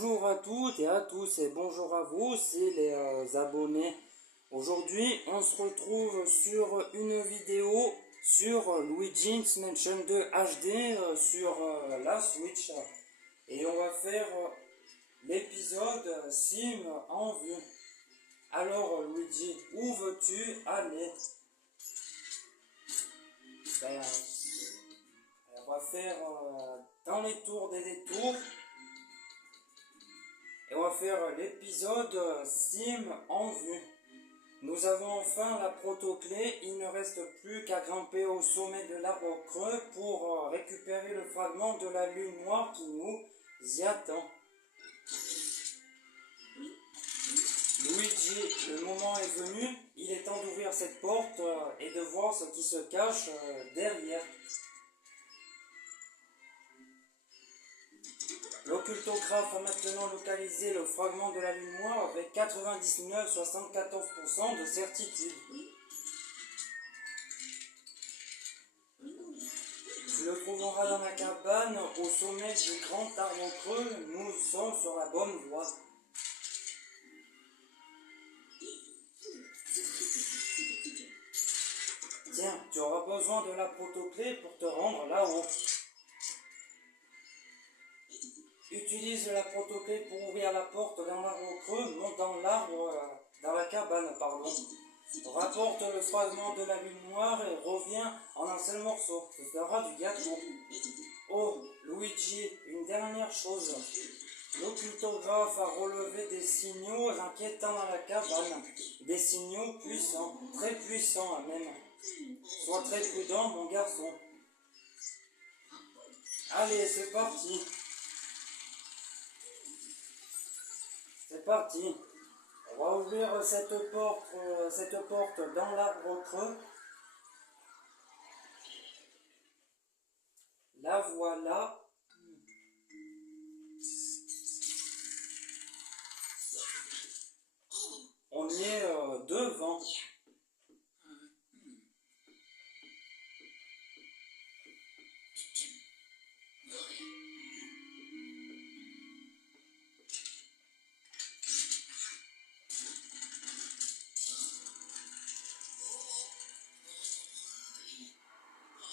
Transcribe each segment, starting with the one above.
Bonjour à toutes et à tous et bonjour à vous, c'est les abonnés. Aujourd'hui, on se retrouve sur une vidéo sur Luigi's Mansion 2 HD sur la Switch. Et on va faire l'épisode Sim en vue. Alors Luigi, où veux-tu aller? Ben, on va faire dans les tours des détours. Et on va faire l'épisode Sim en vue. Nous avons enfin la proto-clé, il ne reste plus qu'à grimper au sommet de l'arbre creux pour récupérer le fragment de la lune noire qui nous y attend. Luigi, le moment est venu, il est temps d'ouvrir cette porte et de voir ce qui se cache derrière. L'occultographe a maintenant localisé le fragment de la lune noire avec 99,74% de certitude. Tu le trouveras dans la cabane au sommet du grand arbre creux. Nous sommes sur la bonne voie. Tiens, tu auras besoin de la proto-clé pour te rendre là-haut. Utilise la proto-clé pour ouvrir la porte dans l'arbre creux, monte dans l'arbre, dans la cabane, pardon. Rapporte le fragment de la lune noire et reviens en un seul morceau. Ce sera du gâteau. Oh, Luigi, une dernière chose. L'occultographe a relevé des signaux inquiétants dans la cabane. Des signaux puissants, très puissants même. Sois très prudent, mon garçon. Allez, c'est parti. C'est parti. On va ouvrir cette porte dans l'arbre creux. La voilà. On y est devant.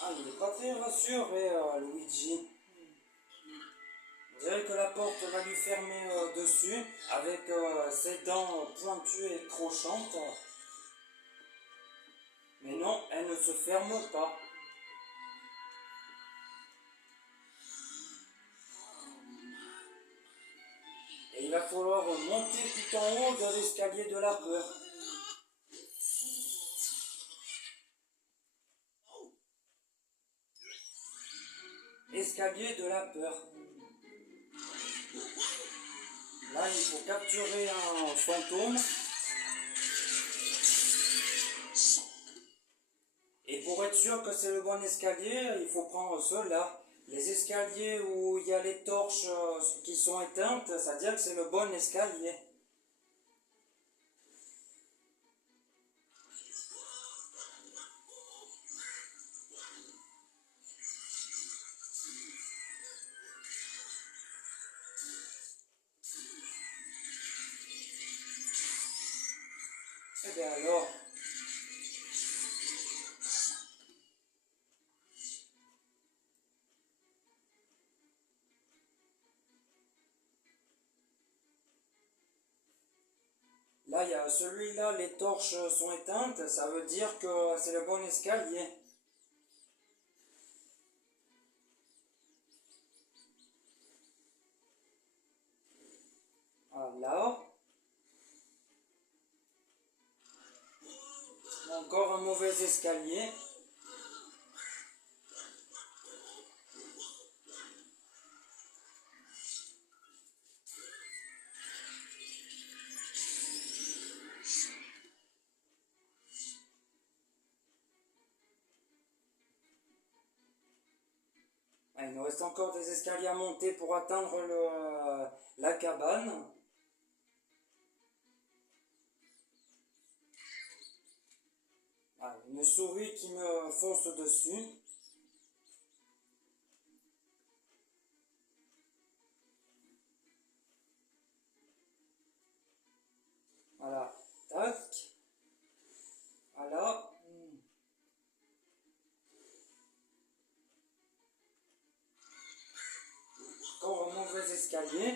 Ah, il n'est pas très rassuré, Luigi. On dirait que la porte va lui fermer dessus, avec ses dents pointues et crocantes. Mais non, elle ne se ferme pas. Et il va falloir monter tout en haut de l'escalier de la peur. Escalier de la peur. Là, il faut capturer un fantôme. Et pour être sûr que c'est le bon escalier, il faut prendre ceux-là. Les escaliers où il y a les torches qui sont éteintes, ça veut dire que c'est le bon escalier. Eh bien alors... Là, il y a celui-là, les torches sont éteintes, ça veut dire que c'est le bon escalier. Voilà. Encore un mauvais escalier. Il nous reste encore des escaliers à monter pour atteindre la cabane. Une souris qui me fonce dessus. mauvais escalier.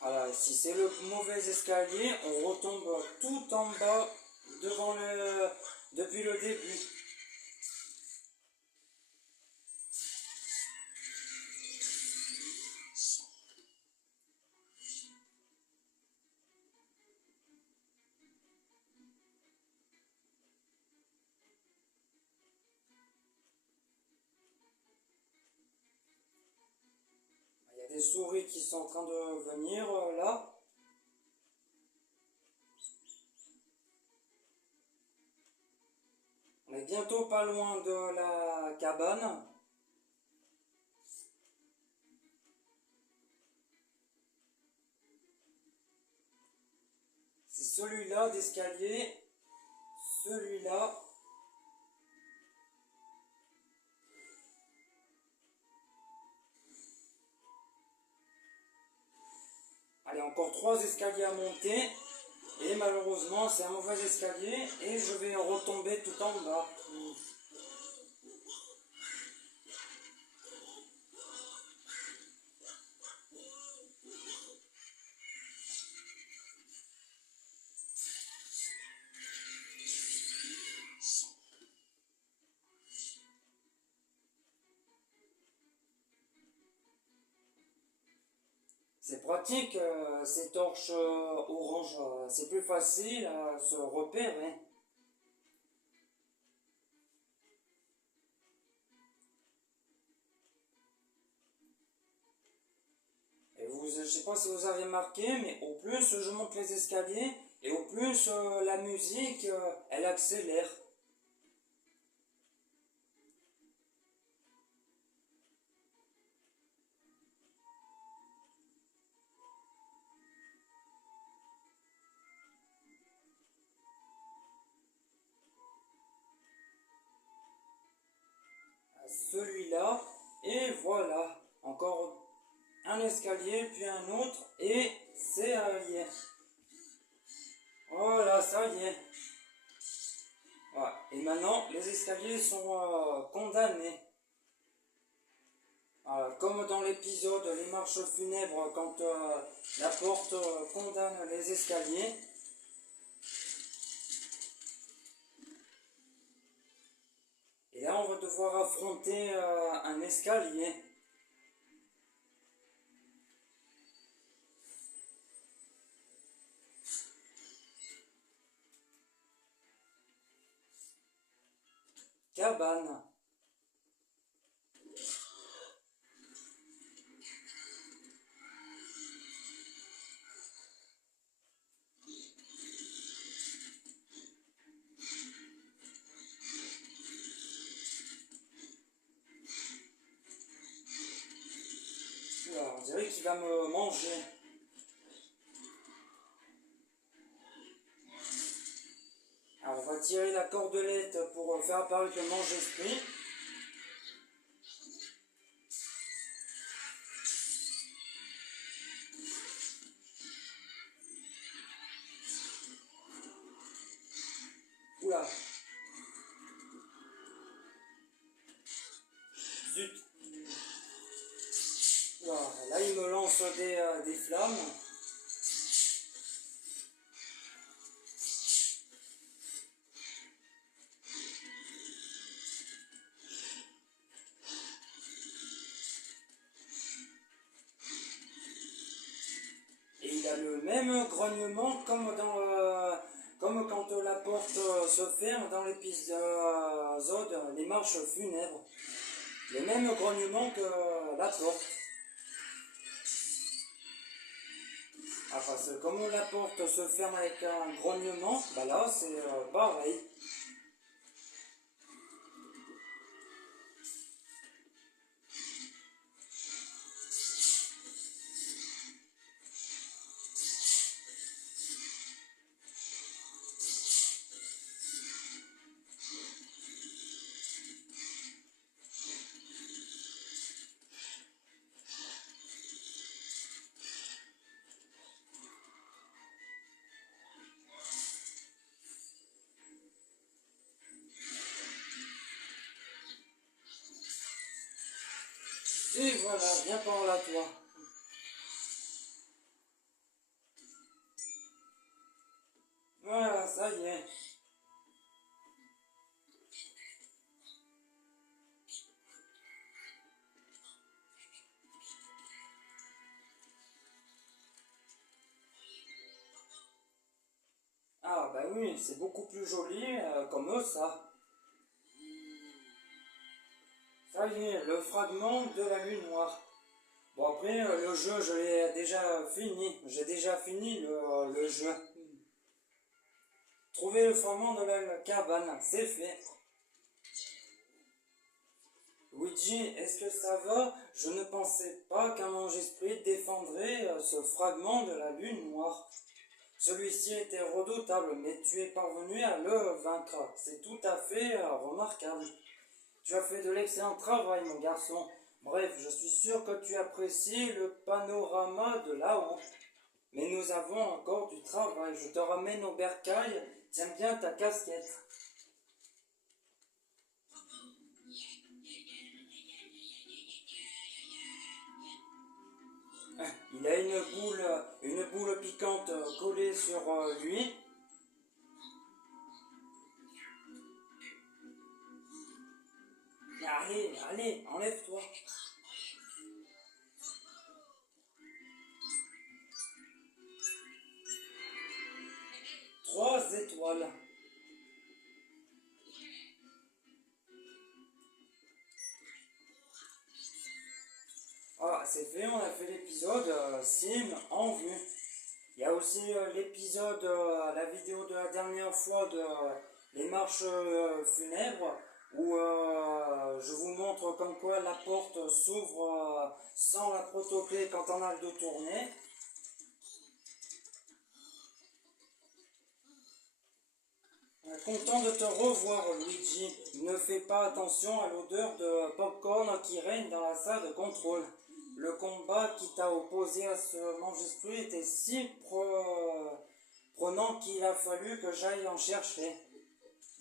Voilà, si c'est le mauvais escalier, on retombe tout en bas depuis le début. Il y a des souris qui sont en train de venir là. On est bientôt pas loin de la cabane. C'est celui-là d'escalier. Celui-là. Allez, encore 3 escaliers à monter. Et malheureusement, c'est un mauvais escalier. Et je vais retomber tout en bas. C'est pratique, ces torches orange, c'est plus facile à se repérer. Et je ne sais pas si vous avez marqué, mais au plus je monte les escaliers, et au plus la musique, elle accélère. Celui-là, et voilà, encore un escalier, puis un autre, et c'est allié. Voilà, ça y est. Voilà. Et maintenant, les escaliers sont condamnés. Voilà, comme dans l'épisode Les marches funèbres, quand la porte condamne les escaliers. Et là, on va devoir affronter un escalier. Cabane. Oula, on dirait qu'il va me manger. Alors, on va tirer la cordelette pour faire apparaître le mange-esprit. Oula. Zut. Oula, là, il me lance des flammes. Et il a le même grognement comme quand la porte se ferme dans l'épisode Les marches funèbres. Le même grognement que la porte. Ah, parce que comme la porte se ferme avec un grognement, bah là c'est pareil. Et voilà, viens par là toi. Voilà, ça y est. Ah bah oui, c'est beaucoup plus joli comme ça. Ça y est, le fragment de la lune noire. Bon après, le jeu, je l'ai déjà fini. J'ai déjà fini le jeu. Trouver le fragment de la cabane, c'est fait. Luigi, est-ce que ça va? Je ne pensais pas qu'un ange esprit défendrait ce fragment de la lune noire. Celui-ci était redoutable, mais tu es parvenu à le vaincre. C'est tout à fait remarquable. Tu as fait de l'excellent travail, mon garçon. Bref, je suis sûr que tu apprécies le panorama de là-haut. Mais nous avons encore du travail. Je te ramène au bercail. Tiens bien ta casquette. Il a une boule piquante collée sur lui. Allez, allez, enlève-toi. 3 étoiles. Ah, c'est fait, on a fait l'épisode Sim en vue. Il y a aussi l'épisode, la vidéo de la dernière fois de les marches funèbres où je vous montre comme quoi la porte s'ouvre sans la protoclé quand on a le dos tourné. Content de te revoir, Luigi. Ne fais pas attention à l'odeur de popcorn qui règne dans la salle de contrôle. Le combat qui t'a opposé à ce mange-esprit était si prenant qu'il a fallu que j'aille en chercher.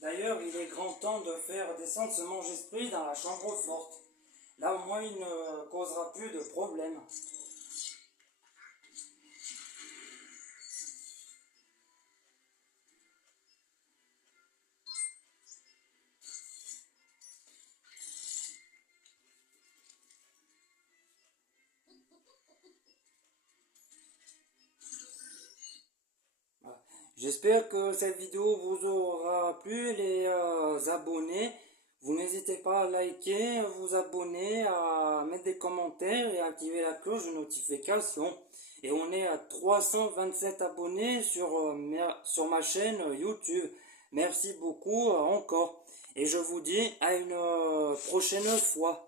D'ailleurs, il est grand temps de faire descendre ce mange-esprit dans la chambre forte. Là, au moins, il ne causera plus de problème. J'espère que cette vidéo vous aura plu, les abonnés. Vous n'hésitez pas à liker, à vous abonner, à mettre des commentaires et à activer la cloche de notification. Et on est à 327 abonnés sur ma chaîne YouTube. Merci beaucoup encore. Et je vous dis à une prochaine fois.